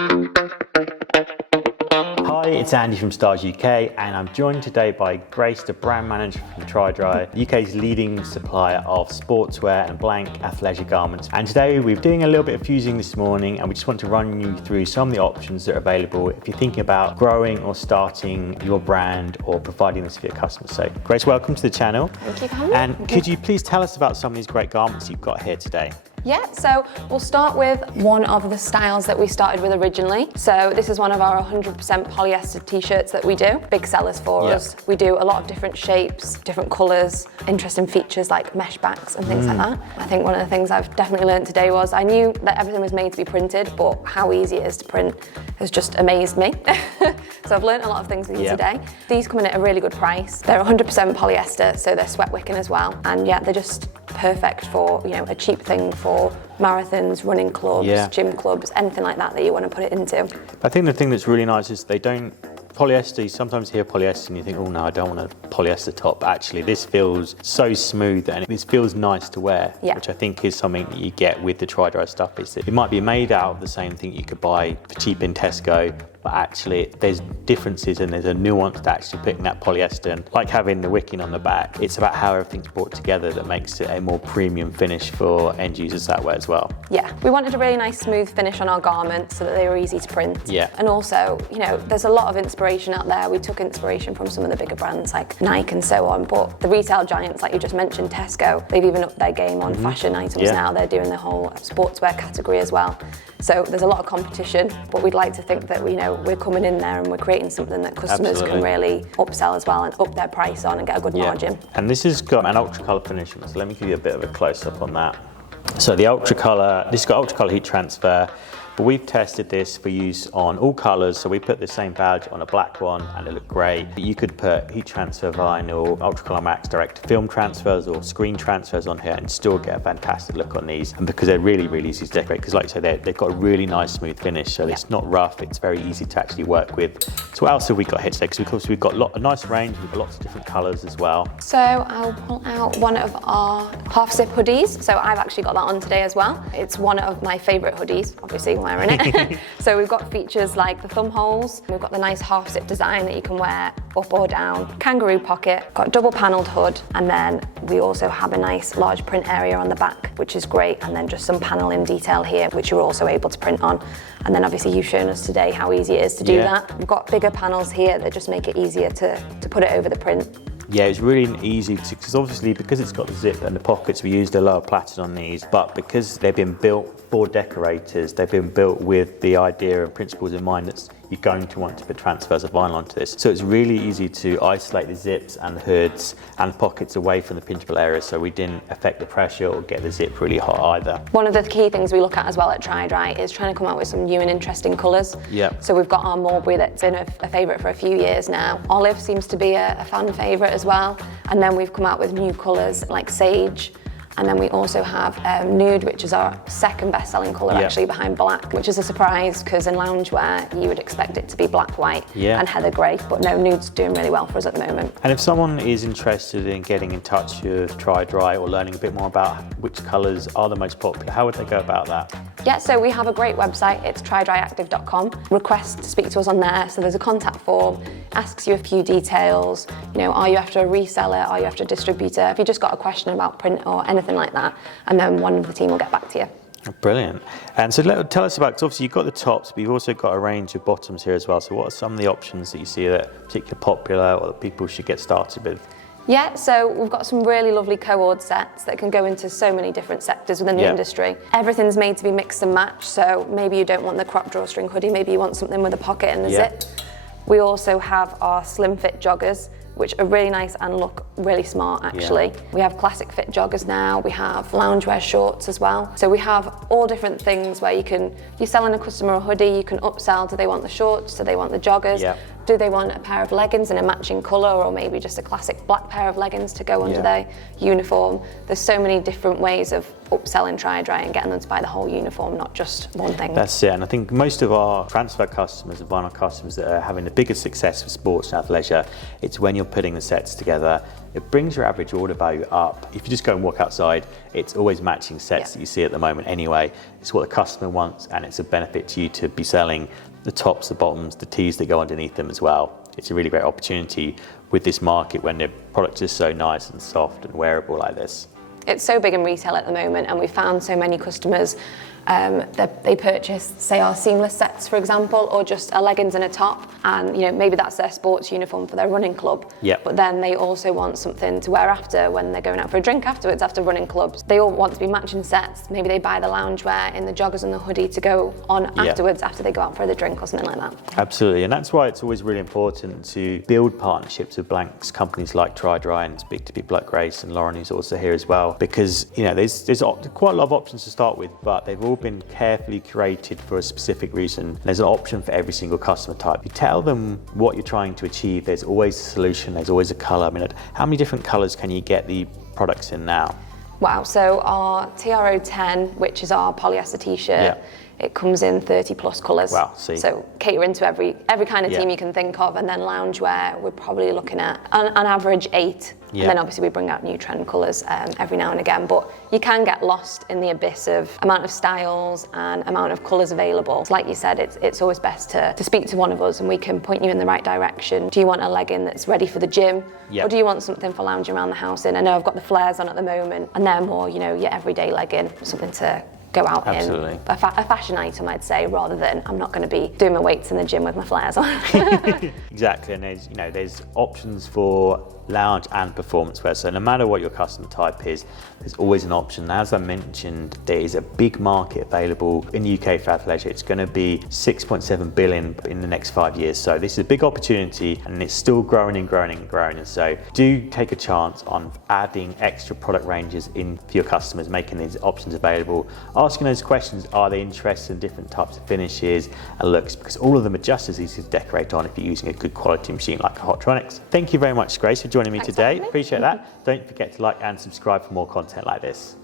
Hi, it's Andy from Stars UK, and I'm joined today by Grace, the brand manager from TriDri, UK's leading supplier of sportswear and blank athleisure garments. And today we're doing a little bit of fusing this morning, and we just want to run you through some of the options that are available if you're thinking about growing or starting your brand or providing this for your customers. So Grace, welcome to the channel. Thank you for having me. And could you please tell us about some of these great garments you've got here today? Yeah, so we'll start with one of the styles that we started with originally. So this is one of our 100% polyester t-shirts that we do. Big sellers for us. We do a lot of different shapes, different colours, interesting features like mesh backs and things like that. I think one of the things I've definitely learned today was I knew that everything was made to be printed, but how easy it is to print has just amazed me. So I've learned a lot of things with you today. These come in at a really good price. They're 100% polyester, so they're sweat wicking as well. And yeah, they're just perfect for, you know, a cheap thing for marathons, running clubs, gym clubs, anything like that that you want to put it into. I think the thing that's really nice is they don't, polyester, you sometimes hear polyester and you think, oh no, I don't want a polyester top. Actually, this feels so smooth and this feels nice to wear, which I think is something that you get with the TriDri stuff, is that it might be made out of the same thing you could buy for cheap in Tesco, but actually there's differences and there's a nuance to actually putting that polyester, and like having the wicking on the back, it's about how everything's brought together that makes it a more premium finish for end users that way as well. Yeah, we wanted a really nice smooth finish on our garments so that they were easy to print. Yeah. And also, you know, there's a lot of inspiration out there. We took inspiration from some of the bigger brands like Nike and so on, but the retail giants, like you just mentioned, Tesco, they've even upped their game on fashion items now. They're doing the whole sportswear category as well. So there's a lot of competition, but we'd like to think that we're coming in there and we're creating something that customers can really upsell as well and up their price on and get a good margin. And this has got an ultra colour finish, so let me give you a bit of a close up on that. So the ultra colour, this has got ultra colour heat transfer, but we've tested this for use on all colours. So we put the same badge on a black one and it looked great. You could put heat transfer vinyl, ultra colour max direct to film transfers or screen transfers on here and still get a fantastic look on these. And because they're really, really easy to decorate, because like I say, they've got a really nice smooth finish. So it's not rough, it's very easy to actually work with. So what else have we got here today? Because we've got a nice range, we've got lots of different colours as well. So I'll pull out one of our half zip hoodies. So I've actually got that on today as well. It's one of my favourite hoodies, obviously wearing it. So we've got features like the thumb holes, we've got the nice half zip design that you can wear up or down, kangaroo pocket, got double panelled hood, and then we also have a nice large print area on the back, which is great, and then just some panelling detail here, which you're also able to print on. And then obviously you've shown us today how easy it is to do that. We've got bigger panels here that just make it easier to put it over the print. Yeah, it's really easy to, because obviously because it's got the zip and the pockets, we used a lower platen on these, but because they've been built for decorators, they've been built with the idea and principles in mind that you're going to want to put transfers of vinyl onto this. So it's really easy to isolate the zips and the hoods and pockets away from the pinchable areas, so we didn't affect the pressure or get the zip really hot either. One of the key things we look at as well at TriDri is trying to come out with some new and interesting colours. So we've got our mulberry that's been a favourite for a few years now. Olive seems to be a fan favourite as well. And then we've come out with new colours like sage. And then we also have nude, which is our second best-selling colour actually behind black, which is a surprise because in loungewear you would expect it to be black, white and heather grey, but no, nude's doing really well for us at the moment. And if someone is interested in getting in touch with TriDri or learning a bit more about which colours are the most popular, how would they go about that? Yeah, so we have a great website, it's tridriactive.com. Request to speak to us on there, so there's a contact form, asks you a few details, you know, are you after a reseller, are you after a distributor, if you just got a question about print or anything like that, and then one of the team will get back to you. Brilliant. And so tell us about, because obviously you've got the tops, but you've also got a range of bottoms here as well. So what are some of the options that you see that are particularly popular or that people should get started with? Yeah, so we've got some really lovely Co-ord sets that can go into so many different sectors within the industry. Everything's made to be mixed and matched, so maybe you don't want the crop drawstring hoodie, maybe you want something with a pocket and a zip. We also have our slim fit joggers, which are really nice and look really smart actually. We have classic fit joggers now, we have loungewear shorts as well. So we have all different things where if you're selling a customer a hoodie, you can upsell. Do they want the shorts? Do they want the joggers? Do they want a pair of leggings in a matching colour, or maybe just a classic black pair of leggings to go under their uniform? There's so many different ways of upselling TriDri and getting them to buy the whole uniform, not just one thing. That's it, and I think most of our transfer customers and vinyl customers that are having the biggest success with sports and athleisure, it's when you're putting the sets together it brings your average order value up. If you just go and walk outside, it's always matching sets that you see at the moment anyway. It's what the customer wants, and it's a benefit to you to be selling the tops, the bottoms, the tees that go underneath them as well. It's a really great opportunity with this market when the product is so nice and soft and wearable like this. It's so big in retail at the moment, and we found so many customers that they purchase, say, our seamless sets, for example, or just a leggings and a top, and maybe that's their sports uniform for their running club. Yep. But then they also want something to wear after when they're going out for a drink afterwards, after running clubs. They all want to be matching sets. Maybe they buy the loungewear in the joggers and the hoodie to go on afterwards after they go out for the drink or something like that. Absolutely, and that's why it's always really important to build partnerships with blanks, companies like TriDri, and speak to people like Grace and Lauren, who's also here as well, because there's quite a lot of options to start with, but they've all been carefully curated for a specific reason. There's an option for every single customer type. You tell them what you're trying to achieve, there's always a solution, there's always a colour. I mean, how many different colours can you get the products in now? Wow, so our TRO10, which is our polyester t-shirt, it comes in 30 plus colours. Wow, see. So catering to every kind of team you can think of, and then loungewear, we're probably looking at on average 8. And then obviously we bring out new trend colours every now and again, but you can get lost in the abyss of amount of styles and amount of colours available. So like you said, it's always best to speak to one of us and we can point you in the right direction. Do you want a legging that's ready for the gym? Or do you want something for lounging around the house in? I know I've got the flares on at the moment, and they're more, your everyday legging, something to go out Absolutely. in. A fashion item, I'd say, rather than I'm not going to be doing my weights in the gym with my flares on. Exactly, and there's options for lounge and performance wear. So no matter what your customer type is, there's always an option. As I mentioned, there is a big market available in the UK for athleisure. It's going to be 6.7 billion in the next 5 years. So this is a big opportunity, and it's still growing and growing and growing. And so do take a chance on adding extra product ranges in for your customers, making these options available, asking those questions, are they interested in different types of finishes and looks, because all of them are just as easy to decorate on if you're using a good quality machine like a Hotronics. Thank you very much, Grace, for joining me today. Appreciate that. Don't forget to like and subscribe for more content like this.